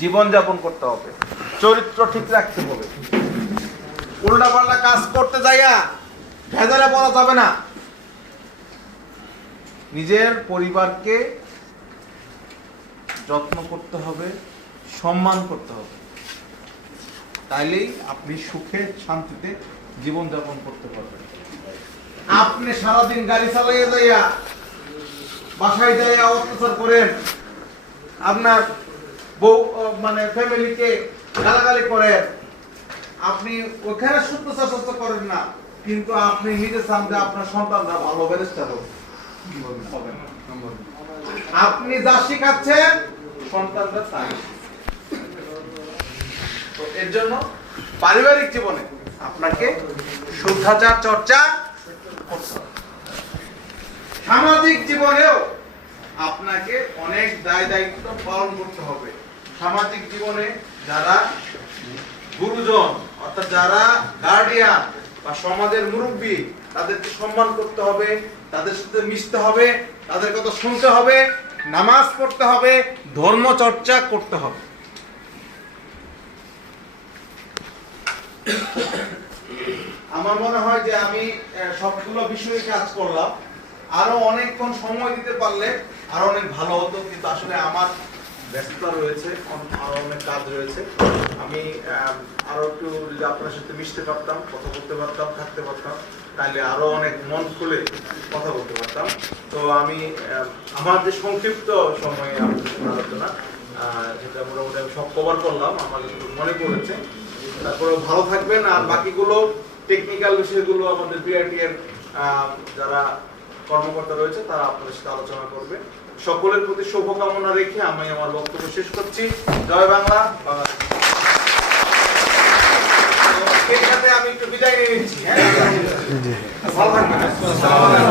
জীবন যাপন করতে হবে, চরিত্র ঠিক রাখতে হবে। উল্টাপাল্টা কাজ করতে যাইয়া ভেজালে পড়া যাবে না। নিজের পরিবারকে যত্ন করতে হবে, সম্মান করতে হবে, তাইলেই আপনি সুখে শান্তিতে জীবন যাপন করতে পারবেন। আপনি সারাদিন গাড়ি চালাইয়া যাইয়া বাসায় যাইয়া অত্যাচার করেন, আপনার বউ মানে ফ্যামিলিকে গালাগালি করেন, আপনি ওখানে শুদ্ধ চেষ্টা করেন না, কিন্তু আপনি নিজে চান যে আপনার সন্তানরা ভালো ব্যারিস্টার হোক, আপনি যা শিখাচ্ছেন সন্তানরা তাই। তো এর জন্য পারিবারিক জীবনে আপনাকে শুদ্ধাচার চর্চা করতে হবে। সামাজিক জীবনেও আপনাকে অনেক দায় দায়িত্ব পালন করতে হবে। সামাজিক জীবনে যারা গুরুজন অর্থাৎ যারা গার্ডিয়ান বা সমাজের মুরব্বী, তাদেরকে সম্মান করতে হবে, তাদের সাথে মিশতে হবে, তাদের কথা শুনতে হবে, নামাজ পড়তে হবে, ধর্ম চর্চা করতে হবে। আমার মনে হয় যে আমি সবগুলো বিষয়ে কাজ করলাম। আরো অনেকক্ষণ সময় দিতে পারলে আরো অনেক ভালো হতো, কিন্তু আসলে আমার ব্যস্ততা রয়েছে, আরো অনেক কাজ রয়েছে। আমি আরো একটু যদি আপনার সাথে মিশতে পারতাম, কথা বলতে পারতাম, থাকতে পারতাম, তাহলে আরো অনেক মন খুলে কথা বলতে পারতাম। তো আমি আমার যে সংক্ষিপ্ত সময়ে আলোচনা, যেটা মোটামুটি আমি সব কভার করলাম, আমার মনে পড়েছে। তারপরে ভালো থাকবেন। আর বাকিগুলো টেকনিক্যাল বিষয়গুলো আমাদের বিআরটি এর যারা কর্মকর্তা রয়েছে তারা আপনাদের সাথে আলোচনা করবে। সকলের প্রতি শুভকামনা রেখে আমি আমার বক্তব্য শেষ করছি। জয় বাংলা, বাংলাদেশ। এর সাথে আমি একটু বিদায় নিয়ে নিচ্ছি। হ্যাঁ, ভালো থাকবেন।